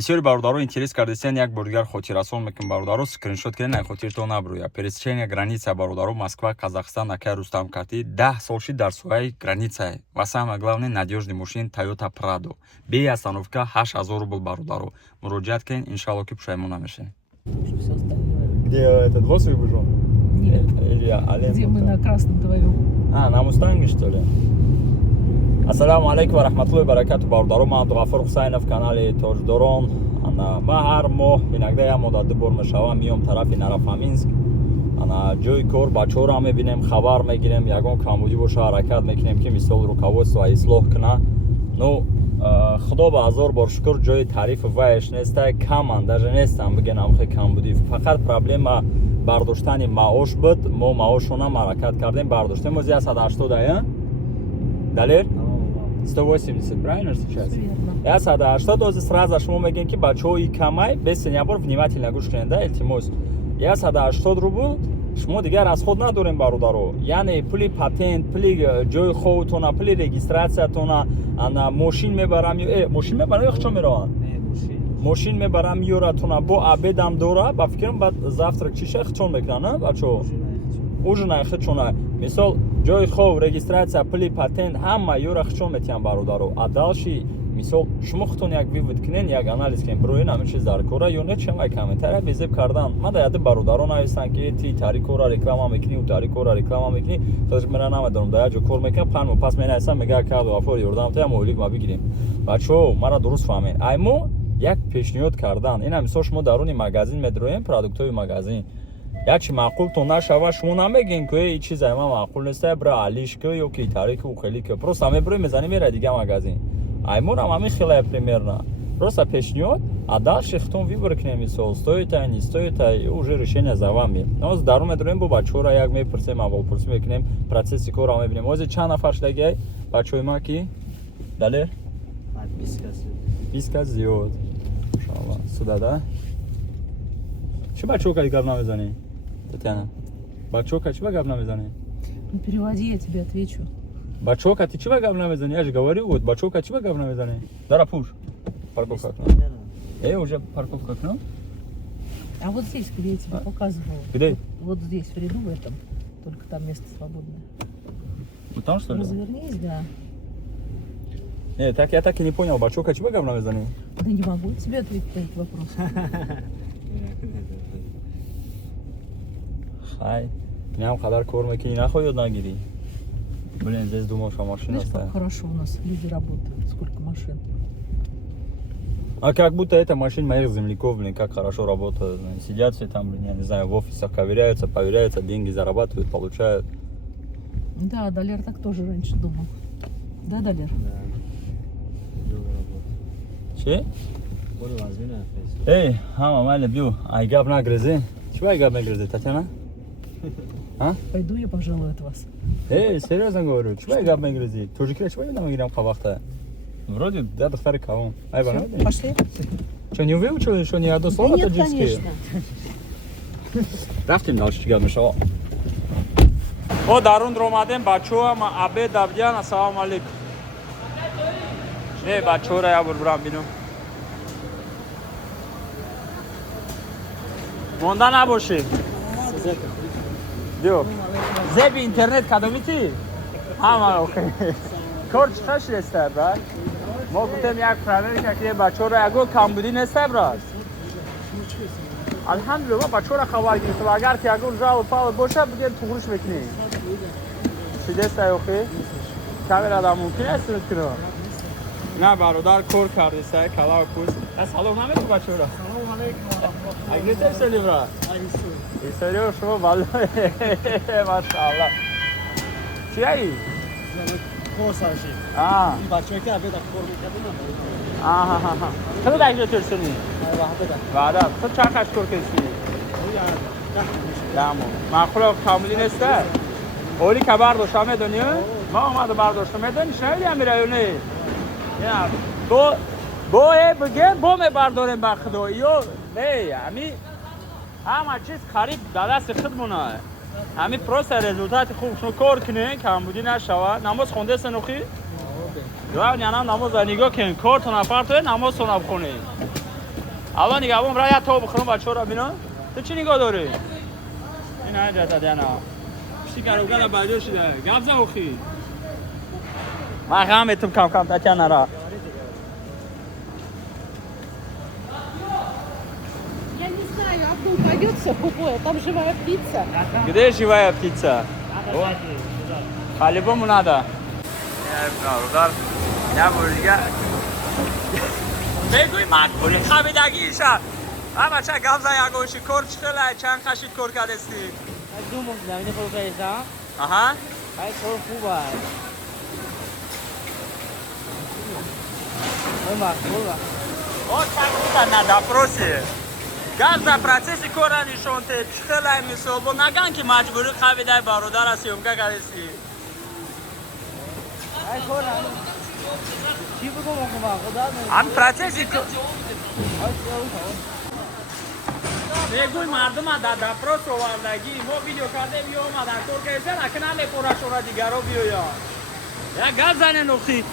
بسیاری برادران اینترس کردن یک بار دیگر خاطررسان میکنم برادران اسکرینشات کردن خاطرتون نبرویا пересечение границы برادران Москва Казахстан ака Рустам Карти 10 сал шид дар сояи граница ва самое главное надежный машин Toyota Prado без остановка 8000 рубль برادران муроҷиат кунед иншалло ки пушаймон намешавед. Где этот лосой выжил? Нет. Где мы на красном твоем? На Мустанге что ли? Ассаламу алейкум ва рахматуллоҳи ва баракату бародарон, ман Абдуғаффор Ҳусайнов, канали Тоҷдорон. Ман ҳар моҳ инагда як мудdat 2 бор мешавам миём тарафи Нарафаминск. ҷои кор бачаҳоро мебинем, хабар мегирем, ягон камбудӣ боша ҳаракат мекунем ки мисол руководство ислоҳ кунад. Ну худо ба ҳазор бор шукр, ҷои таърифи вайаш неста, каман даже нестам бигенам хе камбудӣ. Фақат проблема бардоштани маош буд. Мо маошро нам ҳаракат кардем, бардоштем ози 180, далер 180, правильно сейчас? 180, ози сразу шумо мегӯем ки бачаҳои камай без сенябор внимательно гӯш кунед, да, илтимос. 180 рубл шумо дигар расход надорем бародаро. Яъне пули патент, пули ҷои ховтона, пули регистратсиятона, мошин мебарам, мошин мебарам ё чо мераванд? Мошин мебарам ёратона, бо абедам дора, ба фикрам баъд завтрак чиша хичон мекунанд, бачаҳо. Ужина хичона. Мисол ҷои хов, регистратсия, пули патент ҳама ёра хичон метиҳам бародаро. А далши мисол шумо худтон як вивод кунен, як анализ кунен, бирои ҳамин чиз дар кора ё не чамай комментария безеб кардан. Ман да яди бародаро навистанд ки ти тари кора реклама мекунӣ, у тари кора реклама мекунӣ. Тош мера намедонам да як ҷо кор мекунам, панмо пас менависам мега ки Абдуғаффор ёрдам та моҳилик ма бигирем. Бачаҳо мара дуруст фаҳмед. Ай мо як пешниҳод кардан. Ина мисол шумо даруни магазин медроем, продуктови магазин. Як чи маъқултон нашава, шумо намегем ки ин чиза ма маъқул неста, бра алиш ки ё ки тари ки у хели ки. Просто меброи мезани мера дига магазин. Ай мо рам ҳамин хела примерно. Просто пешниҳод, а дальше хитон выбор кунем мисол стоит ай, не стоит ай, уже решение за вами. Оз дару медроем бо бачаҳоро як мепурсем, аввалпурсӣ мекунем, процесси корро мебинем. Ози чанд нафар шудаги ай бачаҳои ма ки? Дале? 20 кас зиёд. Машаалло. Суда да? Чӣ бачаҳо ка гап намезанӣ? Татьяна. Бачаҳо ка чӣ ба гап намезанӣ? Ну переводи, я тебе отвечу. Бачаҳо ка ти чӣ ба гап намезанӣ? Я же говорил вот, бачаҳо ка чӣ ба гап намезанӣ? Дара пуш. Парковка кунам. Уже парковка кунам? А вот здесь, где я тебе показывала. Где? Вот здесь, в ряду в этом. Только там место свободное. Вот там что ли? Развернись, да. Нет, так я так и не понял, бачаҳо ка чӣ ба гап намезанӣ? Да не могу тебе ответить на этот вопрос. Хай. Ням қадар кор мекунӣ, нахоҳ ёд нагирӣ. Блин, здесь думал, что машина Знаешь, стоит. как хорошо у нас люди работают, сколько машин. А как будто это машин моих земляков, блин, как хорошо работают. Блин. Сидят все там, блин, я не знаю, в офисах ковыряются, проверяются, деньги зарабатывают, получают. Да, Далер так тоже раньше думал. Да, Далер? Че? Эй, мама, я люблю. Ай гап нагрызи. Чего ай гап нагрызи, Татьяна? А? Пойду я, пожалуй, от вас. Серьезно говорю, чего я гап нагрызи? Тоже кira, чего я там играм кавахта? Вроде, да, дохтары кавон. Ай, Всё, банально. пошли. Что, не выучили, что ни одно слово Нет, таджикское? конечно. Рафтим дальше чигар мешало. О, дарун ромадем, бачуа, ма абе давдян, ассаламу алейкум. Не, бачуа, я бурбрам бину. Монда набоши. Дио. Зеби интернет кадомити? Ама, окей. Корч хаш неста, брат. Мо гуфтем як проверка ки бачаҳоро яго камбудӣ неста, брат. Алҳамдулилла, бачаҳоро хабар гирифтам. Агар ки яго жал пал боша, будем туғриш мекунем. Шидеста окей? Камерада мумкин аст кунам. На бародар кор кардиста, калав пуст. Салом намекунӣ бачаҳоро. Салом алейкум ва рахматуллоҳи. Агнете сели, брат? Айсу. Исарио шумо бало. Машаалла. Чи аи? Косаши. In бачаҳое ки абеда кор мекардем. Кад дақиқа турсини? Баъда. То чанд каш кор кардӣ? Дамо. Маъқуло камулӣ неста? Оли ка бардошта медонӣ? Ма омаду бардошта медонӣ, шунавиди амира ё не? Бо бигем бо мебардорем ба худо. Ё не, ами ҳама чиз қариб дар дасти худ монад. Ами просто результати хуб шумо кор кунед, камбудӣ нашавад. Намоз хондесан охи? Ё яна намоз нигоҳ кунед, 4 нафар то намозтон бихонед. الان نگاه را یا تو بخورم بچه‌ها را ببینن تو چی نگاه داری این نه جات دیانا چی کارو کلا باجو شده گاب زاوخی ما غامتم کم کم تاچانا را Я не знаю, Абдул пойдет с собой, там живая птица. Где живая птица? Халибому надо. Я бурга. بگوی مجبوری خوابیدگیشه اما چه گفزه یا گوشی کور چخله چند خشید کور کردستی دو ماه زمینه خود کردیسا آها های کور خوبه های مقبوله о чак бута на допросе гавза процесси кора нишонте чхела мисол бо наган ки маҷбури хавидай бародара сёмка кардести های کور چی بگم آقا خدا ан процесси های چی بگوی مردم در دپروس آوردگی ما ویدیو کردیم یا اومدن کور کردن اکنه میپورا شورا دیگرو بیویا یا گپ زنه نوخی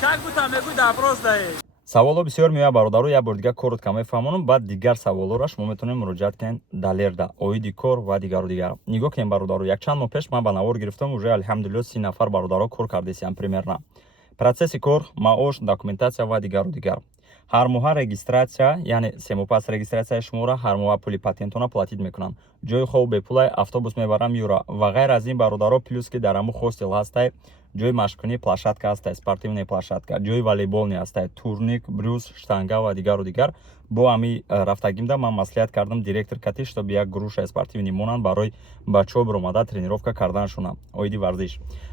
چک بودم بگوی دپروس دهید саволо бисёр меояд бародаро як бор дигар коротко мефаҳмонам баъд дигар саволора шумо метавонед муроҷиат кунед далерда оиди кор ва дигару дигар нигоҳ кунед бародаро якчанд моҳ пеш ман ба навор гирифтам уже алҳамдулилло 30 нафар бародаро кор кардесиям примерно процесси кор маош документатсия ва дигару дигар ҳар моҳа регистратсия яъне семопас регистратсияи шуморо ҳар моҳа пули патентона платид мекунанд ҷои хоб бепулай автобус мебарам юра ва ғайр аз ин бародаро плюс ки дар ҳамун хостел ҳастай ҷои машқкунӣ площадка ҳастай спортивная площадка ҷои волейболни ҳастай турник брюс штанга ва дигару дигар бо ҳами рафтагимда ман маслиҳат кардам директор кати чтобы як гурӯҳшаи спортивни монанд барои бачаҳо биромада тренировка карданашонам оиди варзиш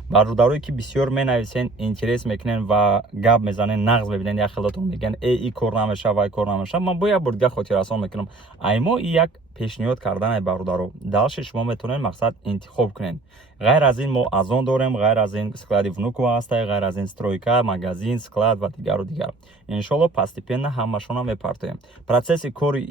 бародарое ки бисёр менависен интерес мекунен ва гап мезанен нағз мебинен як хелотон мегӯянд и кор намешав вай кор намешав ман бо як бор дигар хотиррасон мекунам аймо и як пешниҳод карданай бародаро далши шумо метавонед мақсад интихоб кунед ғайр аз ин мо аз он дорем ғайр аз ин склади внукова ҳастай ғайр аз ин стройка магазин склад ва дигару дигар иншолло постепенно ҳамашона мепартоем процесси кори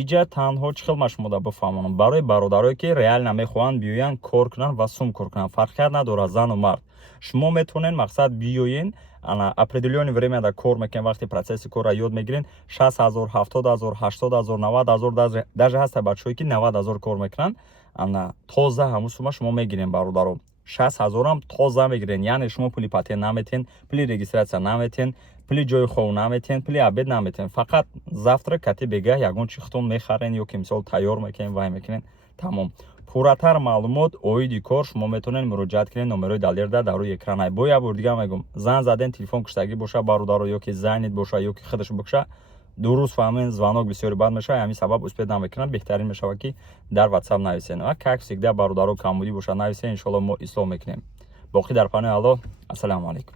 иҷа танҳо чӣ хел ма шумо да бифаҳмонам барои бародарое ки реально мехоҳанд биёянд кор кунанд ва сум кор кунанд фарқият надорад зану мард шумо метавонед мақсад биёен ана определённое время да кор мекунем вақти процесси корро ёд мегирен 60 000 70 000 80 000 90 000 даже ҳаста бачаҳое ки 90 000 кор мекунанд ана тоза ҳамун сума шумо мегирен бародаро 60 000 ам тоза мегирен яъне шумо пули патент наметен пули регистратсия наметен пули ҷои хов наметен пули абед наметен фақат завтра кати бегаҳ ягон чихтон мехарен ё ки мисол тайёр мекунен вай мекунен тамом пурратар маълумот оиди кор шумо метавонед муроҷиат кунед номерои далерда дар рӯи экранай бо як бор дигар мегӯм зан заден телефон куштагӣ боша бародаро ё ки занит боша ё ки худаш боша дуруст фаҳмен звонок бисёри бад мешавад ҳамин сабаб успед намекунад беҳтарин мешавад ки дар ватсап нависен ва как всегда бародаро камбудӣ боша нависен иншолло мо ислоҳ мекунем боқӣ дар панои аллоҳ ассалому алайкум